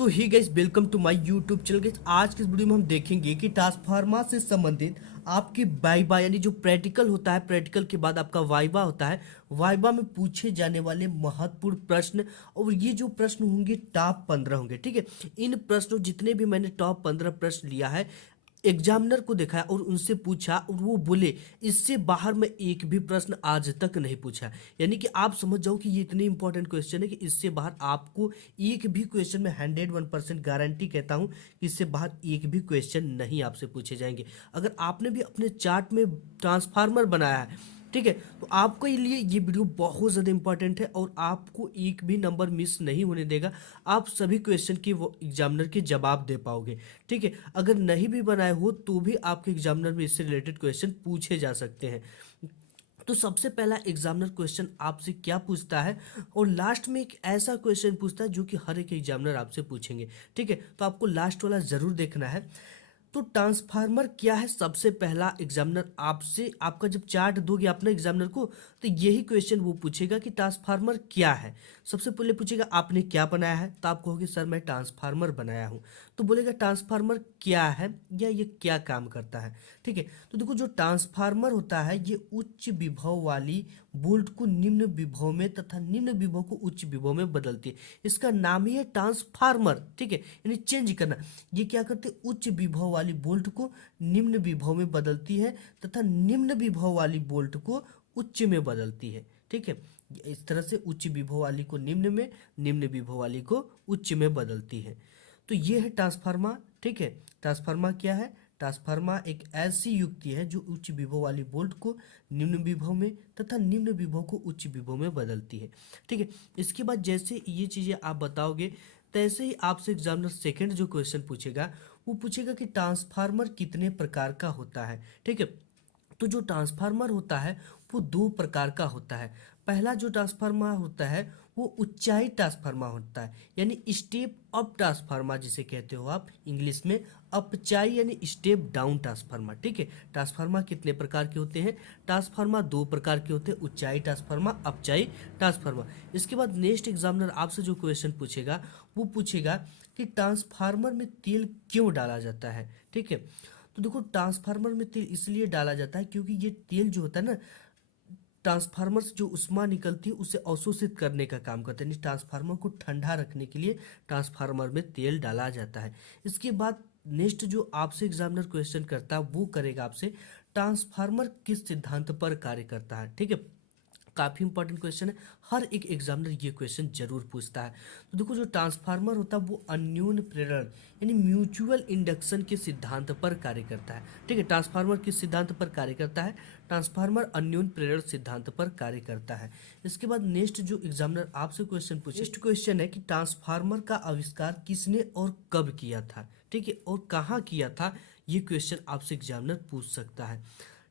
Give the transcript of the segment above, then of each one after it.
So hi guys welcome to my YouTube channel guys. आज के इस वीडियो में हम देखेंगे कि ट्रांसफार्मर से संबंधित आपकी वाइवा यानी जो प्रैक्टिकल होता है, प्रैक्टिकल के बाद आपका वाइवा होता है, वाइवा में पूछे जाने वाले महत्वपूर्ण प्रश्न। और ये जो प्रश्न होंगे टॉप 15 होंगे, ठीक है। इन प्रश्नों जितने भी मैंने टॉप 15 प्रश्न लिया है, एग्जामिनर को देखा और उनसे पूछा और वो बोले इससे बाहर में एक भी प्रश्न आज तक नहीं पूछा। यानी कि आप समझ जाओ कि ये इतने इंपॉर्टेंट क्वेश्चन है कि इससे बाहर आपको एक भी क्वेश्चन में 101% गारंटी कहता हूं कि इससे बाहर एक भी क्वेश्चन नहीं आपसे पूछे जाएंगे। अगर आपने भी अपने चार्ट में ट्रांसफार्मर बनाया है, ठीक है, तो आपके लिए ये वीडियो बहुत ज़्यादा इंपॉर्टेंट है और आपको एक भी नंबर मिस नहीं होने देगा। आप सभी क्वेश्चन की वो एग्जामिनर के जवाब दे पाओगे, ठीक है। अगर नहीं भी बनाए हो तो भी आपके एग्जामिनर में इससे रिलेटेड क्वेश्चन पूछे जा सकते हैं। तो सबसे पहला एग्जामिनर क्वेश्चन आपसे क्या पूछता है, और लास्ट में एक ऐसा क्वेश्चन पूछता है जो कि हर एक एग्जामिनर आपसे पूछेंगे, ठीक है। तो आपको लास्ट वाला जरूर देखना है। तो ट्रांसफार्मर क्या है, सबसे पहला एग्जामिनर आपसे, आपका जब चार्ट दोगे अपने एग्जामिनर को, तो यही क्वेश्चन वो पूछेगा कि ट्रांसफार्मर क्या है। सबसे पहले पूछेगा आपने क्या बनाया है, तो आप कहोगे सर मैं ट्रांसफार्मर बनाया हूँ। तो बोलेगा ट्रांसफार्मर क्या है या ये क्या काम करता है, ठीक है। तो देखो, जो ट्रांसफार्मर होता है ये उच्च विभव वाली वोल्ट को निम्न विभव में तथा निम्न विभव को उच्च विभव में बदलती है। इसका नाम ही है ट्रांसफार्मर, ठीक है, यानी चेंज करना। ये क्या करते हैं, उच्च विभव वाली वोल्ट को निम्न विभव में बदलती है तथा निम्न विभव वाली वोल्ट को उच्च में बदलती है, ठीक है। इस तरह से उच्च विभव वाली को निम्न में, निम्न विभव वाली को उच्च में बदलती है। तो ये है ट्रांसफार्मर, ठीक है। ट्रांसफार्मर क्या है, ट्रांसफार्मर एक ऐसी युक्ति है जो उच्च विभव वाली वोल्ट को निम्न विभव में तथा निम्न विभव को उच्च विभव में बदलती है, ठीक है। इसके बाद जैसे ये चीजें आप बताओगे, तैसे ही आपसे एग्जामिनर सेकंड जो क्वेश्चन पूछेगा वो पूछेगा कि ट्रांसफार्मर कितने प्रकार का होता है, ठीक है। तो जो ट्रांसफार्मर होता है वो दो प्रकार का होता है। पहला जो ट्रांसफार्मर होता है वो ऊंचाई ट्रांसफार्मर होता है, यानी स्टेप अप ट्रांसफार्मर जिसे कहते हो आप इंग्लिश में। अपचाई यानी स्टेप डाउन ट्रांसफार्मर, ठीक है। ट्रांसफार्मर कितने प्रकार के होते हैं, ट्रांसफार्मर दो प्रकार के होते हैं, ऊंचाई ट्रांसफार्मर, अपचाई ट्रांसफार्मर। इसके बाद नेक्स्ट एग्जामिनर आपसे जो क्वेश्चन पूछेगा वो पूछेगा कि ट्रांसफार्मर में तेल क्यों डाला जाता है, ठीक है। तो देखो, ट्रांसफार्मर में तेल इसलिए डाला जाता है क्योंकि ये तेल जो होता है ना, ट्रांसफार्मर से जो उष्मा निकलती है उसे अवशोषित करने का काम करता है, यानी ट्रांसफार्मर को ठंडा रखने के लिए ट्रांसफार्मर में तेल डाला जाता है। इसके बाद नेक्स्ट जो आपसे एग्जामिनर क्वेश्चन करता है वो करेगा आपसे ट्रांसफार्मर किस सिद्धांत पर कार्य करता है, ठीक है। काफी इंपॉर्टेंट क्वेश्चन है, हर एक एग्जामिनर ये क्वेश्चन जरूर पूछता है। तो देखो, जो ट्रांसफार्मर होता है वो अन्योन्य प्रेरण यानी म्यूचुअल इंडक्शन के सिद्धांत पर कार्य करता है, ठीक है। ट्रांसफार्मर किस सिद्धांत पर कार्य करता है, ट्रांसफार्मर अन्योन्य प्रेरण सिद्धांत पर कार्य करता है। इसके बाद नेक्स्ट जो एग्जामिनर आपसे क्वेश्चन पूछे, नेक्स्ट क्वेश्चन है कि ट्रांसफार्मर का आविष्कार किसने और कब किया था, ठीक है, और कहाँ किया था। ये क्वेश्चन आपसे एग्जामिनर पूछ सकता है,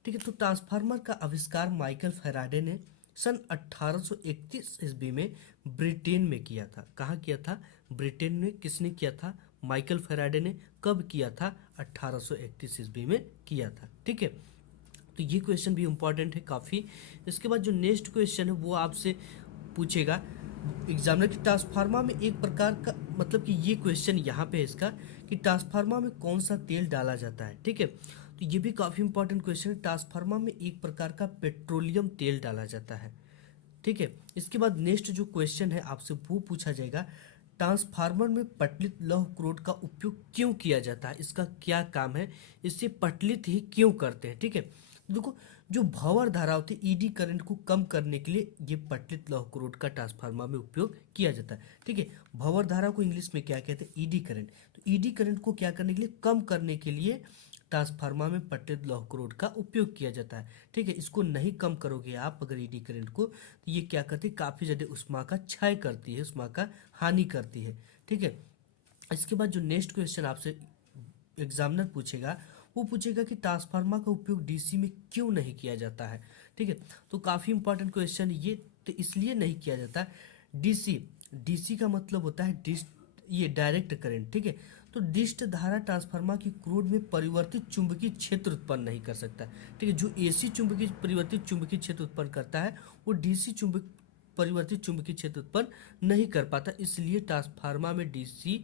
ठीक है। तो ट्रांसफार्मर का आविष्कार माइकल फैराडे ने सन 1831 ईस्वी में ब्रिटेन में किया था। कहाँ किया था, ब्रिटेन में। किसने किया था, माइकल फैराडे ने। कब किया था, 1831 ईस्वी में किया था, ठीक है। तो ये क्वेश्चन भी इंपॉर्टेंट है काफ़ी। इसके बाद जो नेक्स्ट क्वेश्चन है वो आपसे पूछेगा एग्जामिनर की ट्रांसफार्मर में एक प्रकार का, मतलब कि ये क्वेश्चन यहाँ पे है इसका कि ट्रांसफार्मर में कौन सा तेल डाला जाता है, ठीक है। तो ये भी काफ़ी इंपॉर्टेंट क्वेश्चन है। ट्रांसफार्मर में एक प्रकार का पेट्रोलियम तेल डाला जाता है, ठीक है। इसके बाद नेक्स्ट जो क्वेश्चन है आपसे वो पूछा जाएगा ट्रांसफार्मर में पटलित लौह क्रोड का उपयोग क्यों किया जाता है, इसका क्या काम है, इससे पटलित ही क्यों करते हैं, ठीक है। देखो, जो भंवर धारा होती है ईडी करंट को कम करने के लिए ये पटलित लौह क्रोड का ट्रांसफार्मर में उपयोग किया जाता है, ठीक है। भंवर धारा को इंग्लिश में क्या कहते हैं, ईडी करंट। तो ईडी करंट को क्या करने के लिए, कम करने के लिए ट्रांसफार्मर में पटलित लौह क्रोड का उपयोग किया जाता है, ठीक है। इसको नहीं कम करोगे आप अगर ईडी करंट को, तो ये क्या करती है, काफी ज्यादा उष्मा का क्षय करती है, उष्मा का हानि करती है, ठीक है। इसके बाद जो नेक्स्ट क्वेश्चन आपसे एग्जामिनर पूछेगा वो पूछेगा कि ट्रांसफार्मर का उपयोग डीसी में क्यों नहीं किया जाता है, ठीक है। तो काफी इंपॉर्टेंट क्वेश्चन ये, तो इसलिए नहीं किया जाता। डीसी, डीसी का मतलब होता है ये डायरेक्ट करंट, ठीक है। तो डिस्ट धारा ट्रांसफार्मर की क्रोड में परिवर्तित चुंबकीय क्षेत्र उत्पन्न नहीं कर सकता, ठीक है। जो एसी चुंबकीय परिवर्तित चुंबकीय क्षेत्र उत्पन्न करता है वो डीसी परिवर्तित चुंबकीय क्षेत्र उत्पन्न नहीं कर पाता, इसलिए ट्रांसफार्मर में डीसी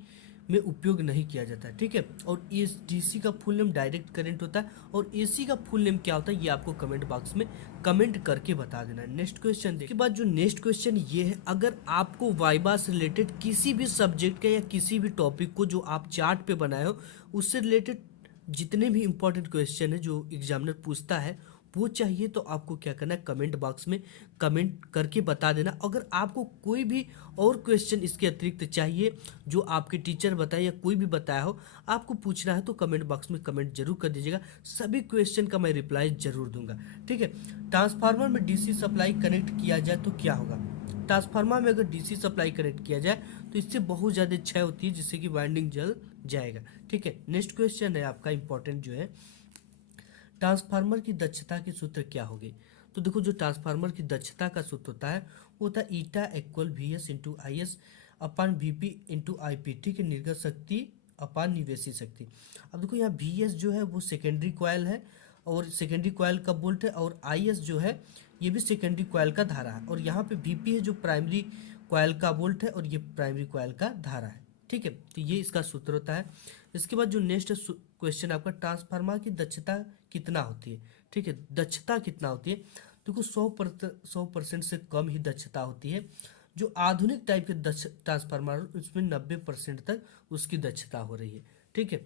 में उपयोग नहीं किया जाता है, ठीक है। और इस डीसी का फुल नेम डायरेक्ट करंट होता है, और एसी का फुल नेम क्या होता है ये आपको कमेंट बॉक्स में कमेंट करके बता देना है। नेक्स्ट क्वेश्चन देखिए, बाद जो नेक्स्ट क्वेश्चन ये है, अगर आपको वाइवा से रिलेटेड किसी भी सब्जेक्ट का या किसी भी टॉपिक को जो आप चार्ट पे बनाए हो उससे रिलेटेड जितने भी इंपॉर्टेंट क्वेश्चन है जो एग्जामिनर पूछता है वो चाहिए, तो आपको क्या करना है, कमेंट बॉक्स में कमेंट करके बता देना। अगर आपको कोई भी और क्वेश्चन इसके अतिरिक्त चाहिए जो आपके टीचर बताए या कोई भी बताया हो आपको पूछना है, तो कमेंट बॉक्स में कमेंट जरूर कर दीजिएगा। सभी क्वेश्चन का मैं रिप्लाई जरूर दूंगा, ठीक है। ट्रांसफार्मर में डीसी सप्लाई कनेक्ट किया जाए तो क्या होगा। ट्रांसफार्मर में अगर डीसी सप्लाई कनेक्ट किया जाए तो इससे बहुत ज़्यादा क्षय होती है, जिससे कि वाइंडिंग जल जाएगा, ठीक है। नेक्स्ट क्वेश्चन है आपका इंपॉर्टेंट जो है, ट्रांसफार्मर की दक्षता के सूत्र क्या होगी। तो देखो, जो ट्रांसफार्मर की दक्षता का सूत्र होता है वो होता है eta equal V S into I S upon V P into I P, ठीक है। निर्गत शक्ति अपान निवेशी शक्ति। अब देखो यहाँ वी एस जो है वो सेकेंडरी कॉयल है और सेकेंडरी कॉयल का वोल्ट है, और आई एस जो है ये भी सेकेंडरी कॉयल का धारा है, और यहाँ पे वी पी है जो प्राइमरी कॉयल का वोल्ट है और ये प्राइमरी कॉयल का धारा है, ठीक है। तो ये इसका सूत्र होता है। इसके बाद जो नेक्स्ट क्वेश्चन आपका, ट्रांसफार्मर की दक्षता कितना होती है, ठीक है। दक्षता कितना होती है, देखो 100% से कम ही दक्षता होती है। जो आधुनिक टाइप के ट्रांसफार्मर उसमें 90% तक उसकी दक्षता हो रही है, ठीक है।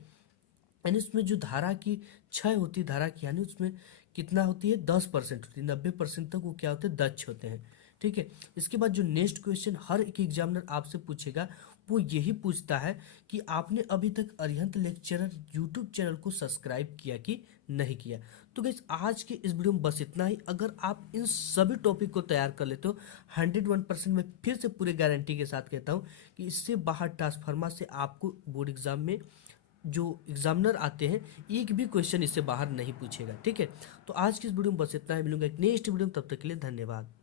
यानी उसमें जो धारा की क्षय होती है, धारा की यानी उसमें कितना होती है, 10% होती है। 90% तक वो क्या होते हैं, दक्ष होते हैं, ठीक है। इसके बाद जो नेक्स्ट क्वेश्चन हर एक एग्जामिनर आपसे पूछेगा वो यही पूछता है कि आपने अभी तक अरिहंत लेक्चरर यूट्यूब चैनल को सब्सक्राइब किया कि नहीं किया। तो गाइस आज के इस वीडियो में बस इतना ही। अगर आप इन सभी टॉपिक को तैयार कर लेते हो 101% मैं फिर से पूरे गारंटी के साथ कहता हूँ कि इससे बाहर ट्रांसफार्मर से आपको बोर्ड एग्जाम में जो एग्जामिनर आते हैं एक भी क्वेश्चन इससे बाहर नहीं पूछेगा, ठीक है। तो आज की इस वीडियो में बस इतना ही। मिलूंगा एक नेक्स्ट वीडियो में, तब तक के लिए धन्यवाद।